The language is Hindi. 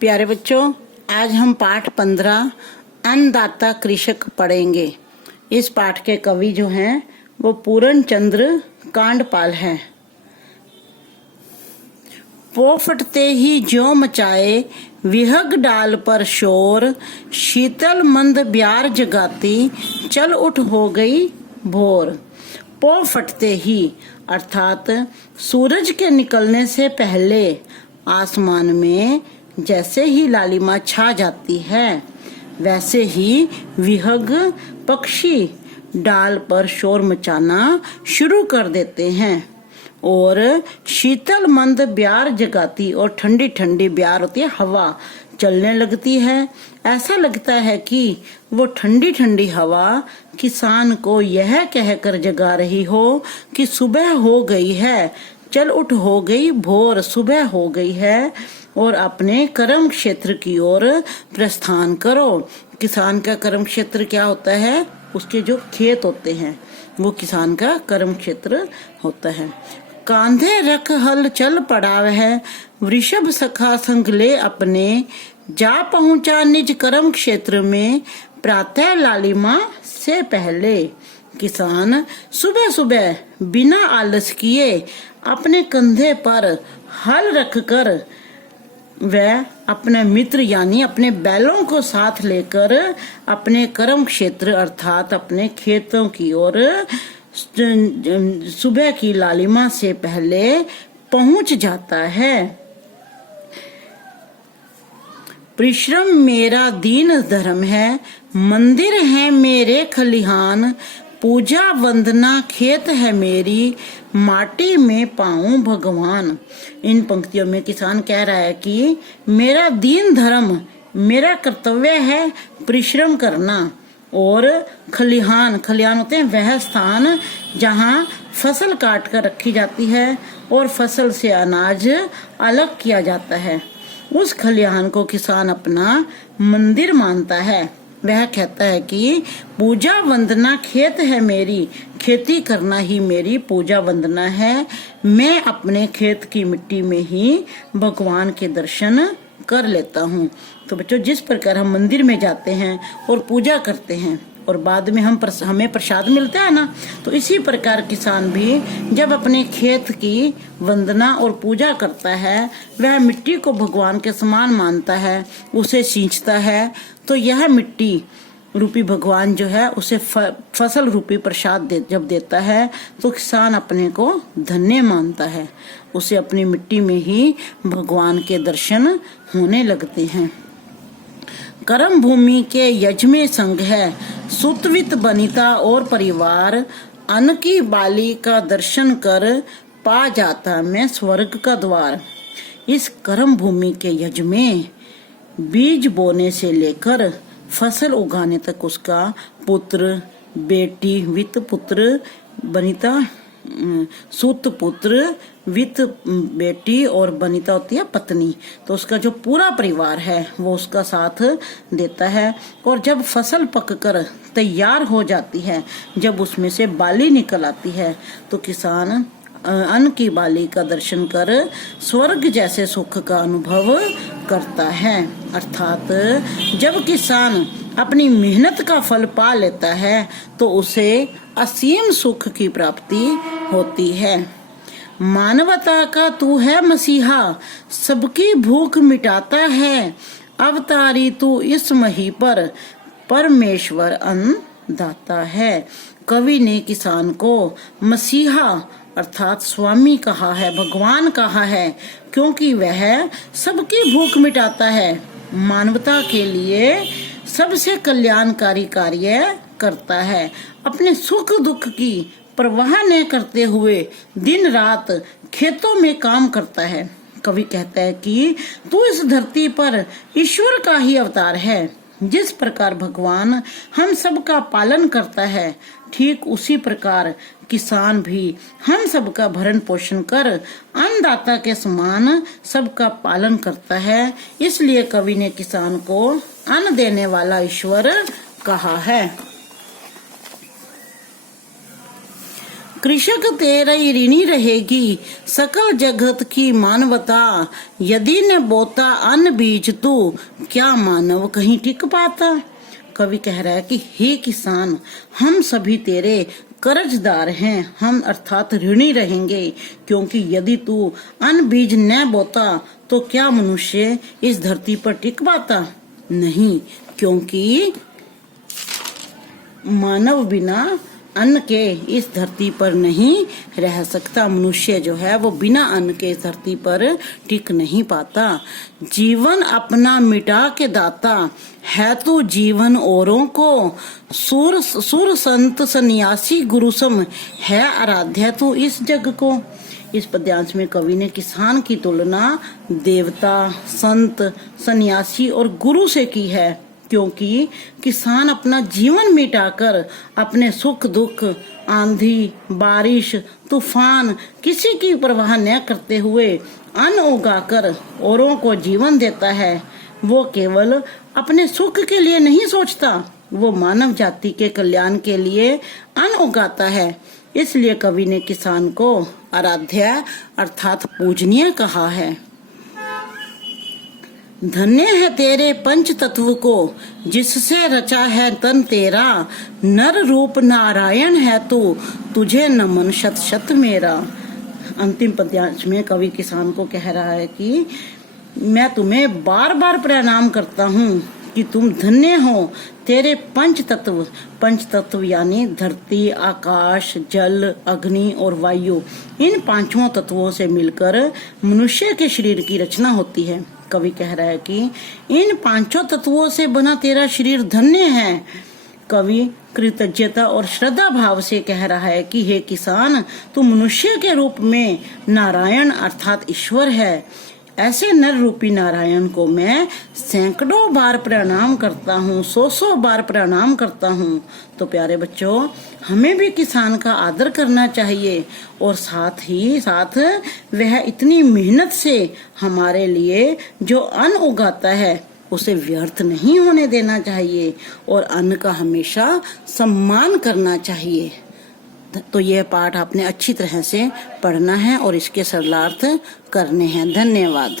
प्यारे बच्चों, आज हम पाठ 15 अन्नदाता कृषक पढ़ेंगे। इस पाठ के कवि जो हैं वो पूर्ण चंद्र कांडपाल हैं। पोफटते ही ज्यों मचाए विहग डाल पर शोर, शीतल मंद ब्यार जगाती चल उठ हो गई भोर। पोफटते ही अर्थात सूरज के निकलने से पहले आसमान में जैसे ही लालिमा छा जाती है, वैसे ही विहग पक्षी डाल पर शोर मचाना शुरू कर देते हैं और शीतल मंद ब्यार जगाती और ठंडी ठंडी ब्यार होती है, हवा चलने लगती है। ऐसा लगता है कि वो ठंडी ठंडी हवा किसान को यह कहकर जगा रही हो कि सुबह हो गई है, चल उठ हो गई भोर, सुबह हो गई है और अपने कर्म क्षेत्र की ओर प्रस्थान करो। किसान का कर्म क्षेत्र क्या होता है? उसके जो खेत होते हैं वो किसान का कर्म क्षेत्र होता है। कांधे रख हल चल पड़ा है, वृषभ सखा संग ले अपने, जा पहुंचा निज कर्म क्षेत्र में प्रातः लालिमा से पहले। किसान सुबह सुबह बिना आलस किए अपने कंधे पर हल रखकर वह अपने मित्र यानी अपने बैलों को साथ लेकर अपने कर्म क्षेत्र अर्थात अपने खेतों की ओर सुबह की लालिमा से पहले पहुंच जाता है। परिश्रम मेरा दीन धर्म है, मंदिर है मेरे खलिहान, पूजा वंदना खेत है मेरी, माटी में पाऊं भगवान। इन पंक्तियों में किसान कह रहा है कि मेरा दीन धर्म, मेरा कर्तव्य है परिश्रम करना और खलिहान, खलिहान होते हैं वह स्थान जहां फसल काट कर रखी जाती है और फसल से अनाज अलग किया जाता है, उस खलिहान को किसान अपना मंदिर मानता है। वह कहता है कि पूजा वंदना खेत है मेरी, खेती करना ही मेरी पूजा वंदना है। मैं अपने खेत की मिट्टी में ही भगवान के दर्शन कर लेता हूँ। तो बच्चों, जिस प्रकार हम मंदिर में जाते हैं और पूजा करते हैं और बाद में हमें प्रसाद मिलता है ना, तो इसी प्रकार किसान भी जब अपने खेत की वंदना और पूजा करता है, वह मिट्टी को भगवान के समान मानता है, उसे सींचता है, तो यह मिट्टी रूपी भगवान जो है उसे फसल रूपी प्रसाद जब देता है तो किसान अपने को धन्य मानता है, उसे अपनी मिट्टी में ही भगवान के दर्शन होने लगते हैं। कर्म भूमि के यज में संग है, सुतवित बनिता और परिवार, अन्न की बाली का दर्शन कर पा जाता मैं स्वर्ग का द्वार। इस कर्म भूमि के यज में बीज बोने से लेकर फसल उगाने तक उसका पुत्र, बेटी, वित्त पुत्र, बनिता, सुत पुत्र, वित्त बेटी और बनिता होती है पत्नी, तो उसका जो पूरा परिवार है वो उसका साथ देता है। और जब फसल पककर तैयार हो जाती है, जब उसमें से बाली निकल आती है, तो किसान अन्न की बाली का दर्शन कर स्वर्ग जैसे सुख का अनुभव करता है। अर्थात जब किसान अपनी मेहनत का फल पा लेता है तो उसे असीम सुख की प्राप्ति होती है। मानवता का तू है मसीहा, सबकी भूख मिटाता है, अवतारी तू इस मही पर, परमेश्वर अन्नदाता है। कवि ने किसान को मसीहा अर्थात स्वामी कहा है, भगवान कहा है, क्योंकि वह सबकी भूख मिटाता है, मानवता के लिए सबसे कल्याणकारी कार्य करता है, अपने सुख दुख की परवाह न करते हुए दिन रात खेतों में काम करता है। कवि कहता है कि तू इस धरती पर ईश्वर का ही अवतार है। जिस प्रकार भगवान हम सबका पालन करता है, ठीक उसी प्रकार किसान भी हम सबका भरण पोषण कर अन्नदाता के समान सबका पालन करता है। इसलिए कवि ने किसान को अन्न देने वाला ईश्वर कहा है। कृषक तेरी ऋणी रहेगी सकल जगत की मानवता, यदि न बोता अन्न बीज तू क्या मानव कहीं टिक पाता। कवि कह रहा है कि हे किसान, हम सभी तेरे कर्जदार हैं, हम अर्थात ऋणी रहेंगे, क्योंकि यदि तू अन्न बीज न बोता तो क्या मनुष्य इस धरती पर टिक पाता। नहीं, क्योंकि मानव बिना अन्न के इस धरती पर नहीं रह सकता। मनुष्य जो है वो बिना अन्न के इस धरती पर टिक नहीं पाता। जीवन अपना मिटा के दाता है तू जीवन औरों को, सुर संत सन्यासी गुरु सम है आराध्य तू इस जग को। इस पद्यांश में कवि ने किसान की तुलना देवता, संत, सन्यासी और गुरु से की है, क्योंकि किसान अपना जीवन मिटाकर अपने सुख दुख, आंधी, बारिश, तूफान किसी की परवाह न करते हुए अन्न उगाकर औरों को जीवन देता है। वो केवल अपने सुख के लिए नहीं सोचता, वो मानव जाति के कल्याण के लिए अन्न उगाता है। इसलिए कवि ने किसान को आराध्य अर्थात पूजनीय कहा है। धन्य है तेरे पंच तत्व को जिससे रचा है तन तेरा, नर रूप नारायण है तू तुझे नमन शत शत मेरा। अंतिम पद्यांश में कवि किसान को कह रहा है कि मैं तुम्हें बार बार प्रणाम करता हूँ कि तुम धन्य हो। तेरे पंच तत्व यानी धरती, आकाश, जल, अग्नि और वायु, इन पांचों तत्वों से मिलकर मनुष्य के शरीर की रचना होती है। कवि कह रहा है कि इन पांचों तत्वों से बना तेरा शरीर धन्य है। कवि कृतज्ञता और श्रद्धा भाव से कह रहा है कि हे किसान, तू मनुष्य के रूप में नारायण अर्थात ईश्वर है। ऐसे नर रूपी नारायण को मैं सैकड़ों बार प्रणाम करता हूँ, 100 बार प्रणाम करता हूँ। तो प्यारे बच्चों, हमें भी किसान का आदर करना चाहिए और साथ ही साथ वह इतनी मेहनत से हमारे लिए जो अन्न उगाता है उसे व्यर्थ नहीं होने देना चाहिए और अन्न का हमेशा सम्मान करना चाहिए। तो यह पाठ आपने अच्छी तरह से पढ़ना है और इसके सरलार्थ करने हैं। धन्यवाद।